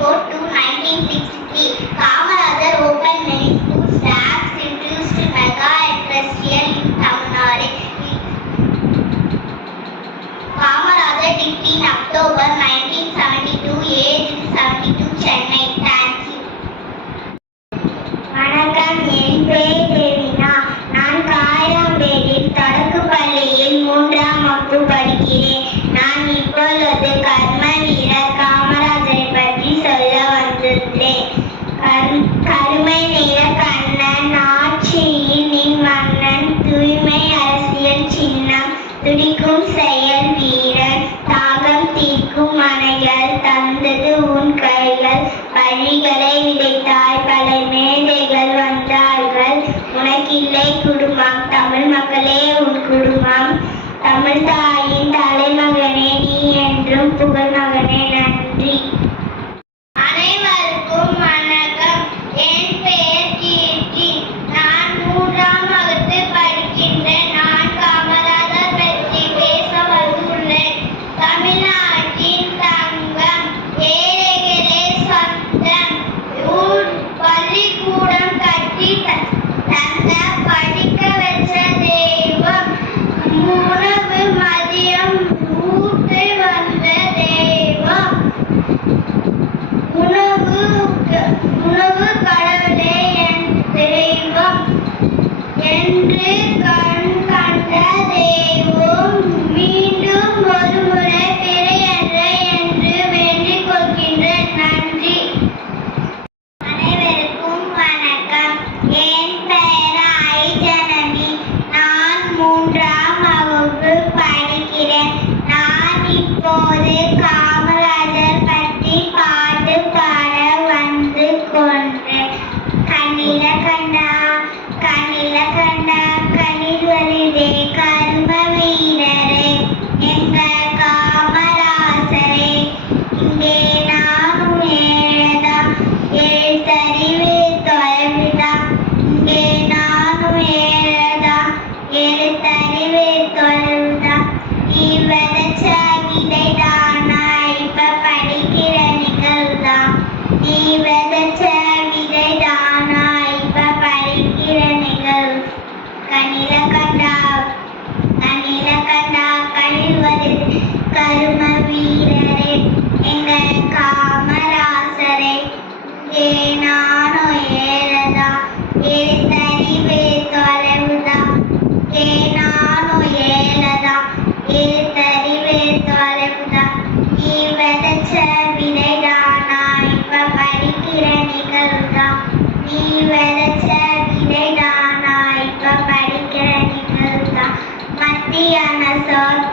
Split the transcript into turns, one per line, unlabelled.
mejor. பழிகளை விதைத்தாய் பல மேதைகள் வந்தார்கள். உனக்கில்லை குடும்பம் தமிழ் மக்களே உன் குடும்பம். தமிழ் தாயின் தலைமகனே நீ என்றும் புகழ் that